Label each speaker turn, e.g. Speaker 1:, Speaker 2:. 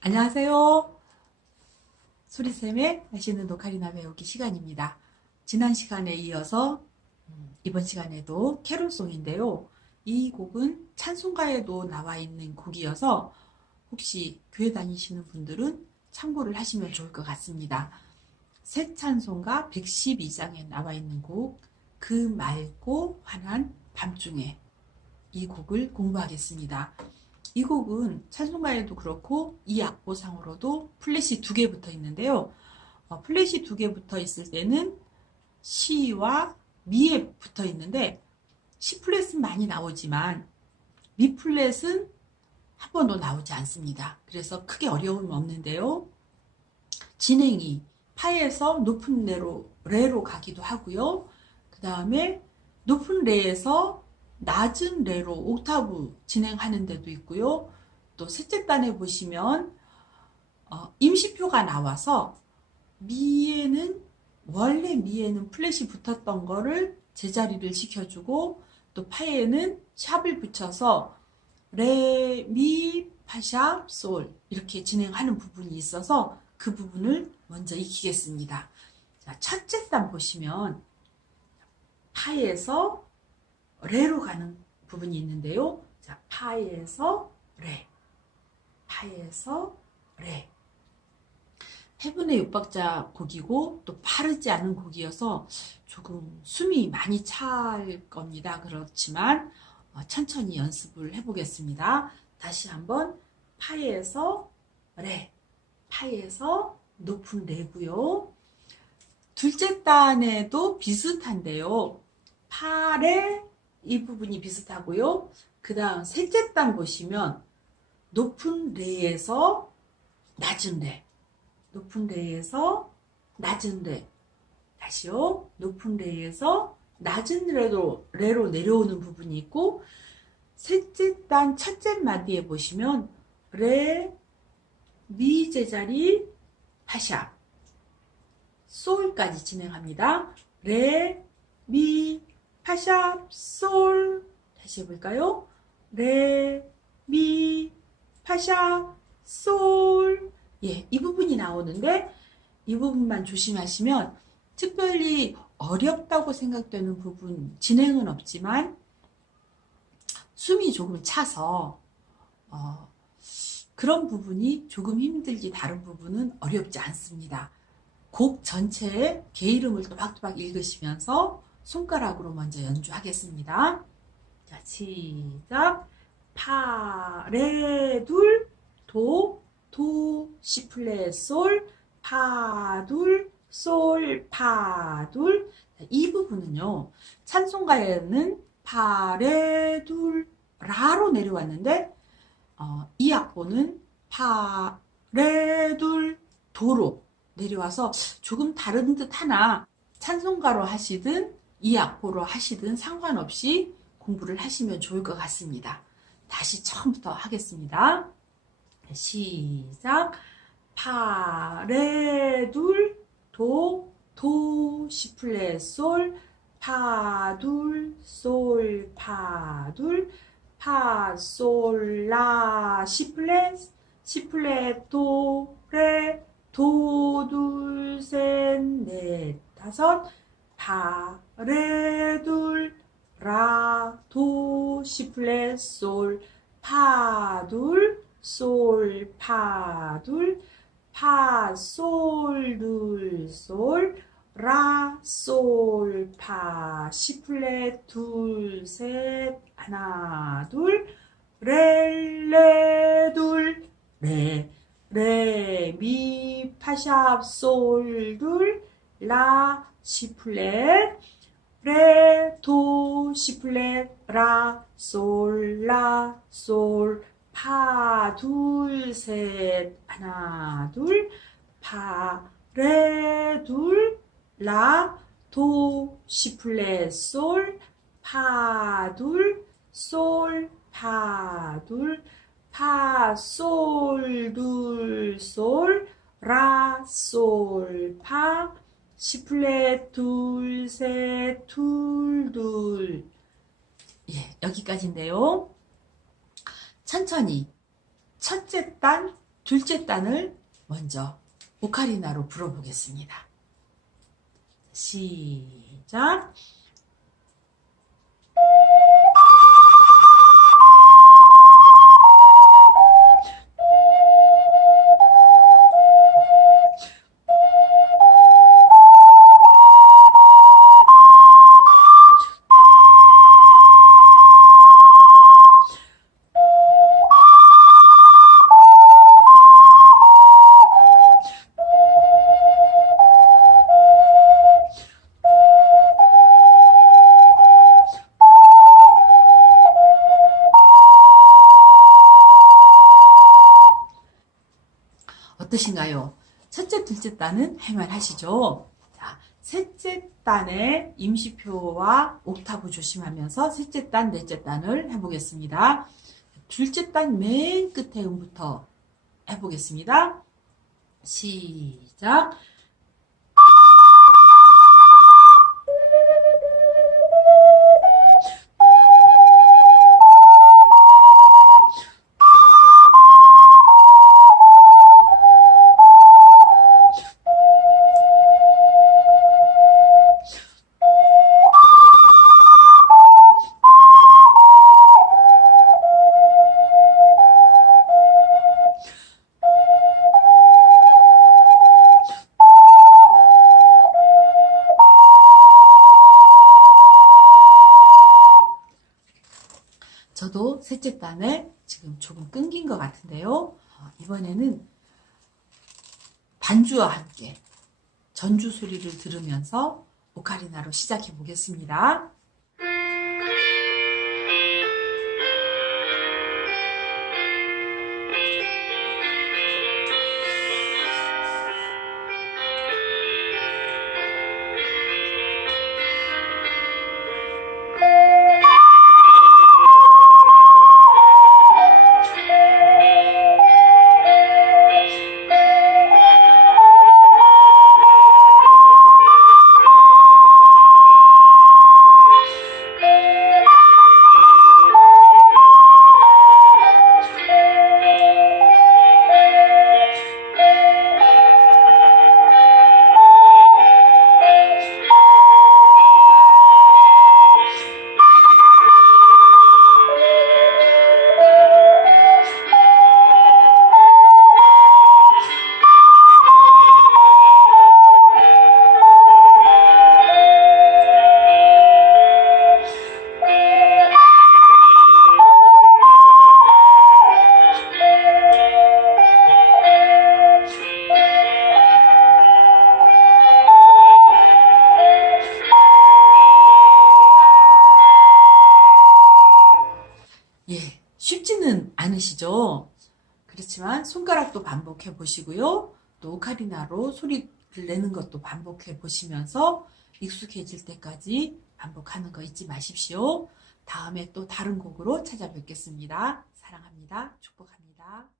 Speaker 1: 안녕하세요. 수리쌤의 맛있는 노카리나 배우기 시간입니다. 지난 시간에 이어서 음, 이번 시간에도 캐롤송인데요. 이 곡은 찬송가에도 나와 있는 곡이어서 혹시 교회 다니시는 분들은 참고를 하시면 좋을 것 같습니다. 새 찬송가 112장에 나와 있는 곡, 그 맑고 환한 밤중에 이 곡을 공부하겠습니다. 이 곡은 찬송가에도 그렇고 이 악보상으로도 플랫이 두 개 붙어 있는데요. 어, 플랫이 두 개 붙어 있을 때는 시와 미에 붙어 있는데 시 플랫은 많이 나오지만 미 플랫은 한 번도 나오지 않습니다. 그래서 크게 어려움은 없는데요. 진행이 파에서 높은 레로, 레로 가기도 하고요. 그 다음에 높은 레에서 낮은 레로 옥타브 진행하는 데도 있고요. 또 셋째 단에 보시면 어, 임시표가 나와서 미에는 원래 미에는 플랫이 붙었던 거를 제자리를 시켜주고 또 파에는 샵을 붙여서 레, 미, 파샵, 솔 이렇게 진행하는 부분이 있어서 그 부분을 먼저 익히겠습니다. 자, 첫째 단 보시면 파에서 레로 가는 부분이 있는데요. 자, 파에서 레, 파에서 레. 해분의 육박자 곡이고 또 빠르지 않은 곡이어서 조금 숨이 많이 찰 겁니다. 그렇지만 어, 천천히 연습을 해보겠습니다. 다시 한번 파에서 레, 파에서 높은 레고요. 둘째 단에도 비슷한데요. 파레 이 부분이 비슷하고요. 그 다음 셋째 단 보시면 높은 레에서 낮은 레, 높은 레에서 낮은 레, 다시요. 높은 레에서 낮은 레로, 레로 내려오는 부분이 있고 셋째 단 첫째 마디에 보시면 레, 미 제자리, 파샵, 솔까지 진행합니다. 레, 미, 파샵, 솔. 다시 해볼까요? 레, 미, 파샵, 솔. 예, 이 부분이 나오는데 이 부분만 조심하시면 특별히 어렵다고 생각되는 부분 진행은 없지만 숨이 조금 차서 어, 그런 부분이 조금 힘들지 다른 부분은 어렵지 않습니다. 곡 전체의 개 이름을 또박또박 읽으시면서 손가락으로 먼저 연주하겠습니다. 자, 시작. 파, 레, 둘, 도, 도, 시 플랫, 솔, 파, 둘, 솔, 파, 둘. 이 부분은요, 찬송가에는 파, 레, 둘, 라로 내려왔는데, 어, 이 악보는 파, 레, 둘, 도로 내려와서 조금 다른 듯 하나 찬송가로 하시든 이 악보로 하시든 상관없이 공부를 하시면 좋을 것 같습니다. 다시 처음부터 하겠습니다. 시작. 파, 레, 둘, 도, 도, 시 플랫, 솔, 파, 둘, 솔, 파, 둘, 파, 솔, 라, 시 플랫, 시 플랫, 도, 레, 도, 둘, 셋, 넷, 다섯, 파, 레, 둘, 라, 도, 시 플랫, 솔, 파, 둘, 솔, 파, 둘, 파, 솔, 둘, 솔, 라, 솔, 파, 시 플랫, 둘, 셋, 하나, 둘, 레, 레, 둘, 레, 레, 미, 파샵, 솔, 둘, 라, 시 플랫, 레, 도, 시 플랫, 라, 솔, 라, 솔, 파, 둘, 셋, 하나, 둘, 파, 레, 둘, 라, 도, 시 플랫, 솔, 파, 둘, 솔, 파, 둘, 파, 솔, 둘, 솔, 라, 솔, 파, 시 플랫, 둘, 셋, 둘, 둘. 예, 여기까지인데요. 천천히 첫째 단, 둘째 단을 먼저 오카리나로 불어보겠습니다. 시작. 어떠신가요? 첫째, 둘째 단은 할만하시죠? 자, 셋째 단의 임시표와 옥타브 조심하면서 셋째 단, 넷째 단을 해보겠습니다. 둘째 단맨 끝에 음부터 해보겠습니다. 시작. 저도 셋째 단을 지금 조금 끊긴 것 같은데요. 어, 이번에는 반주와 함께 전주 소리를 들으면서 오카리나로 시작해 보겠습니다. 않으시죠? 그렇지만 손가락도 반복해 보시고요. 또 오카리나로 소리를 내는 것도 반복해 보시면서 익숙해질 때까지 반복하는 거 잊지 마십시오. 다음에 또 다른 곡으로 찾아뵙겠습니다. 사랑합니다. 축복합니다.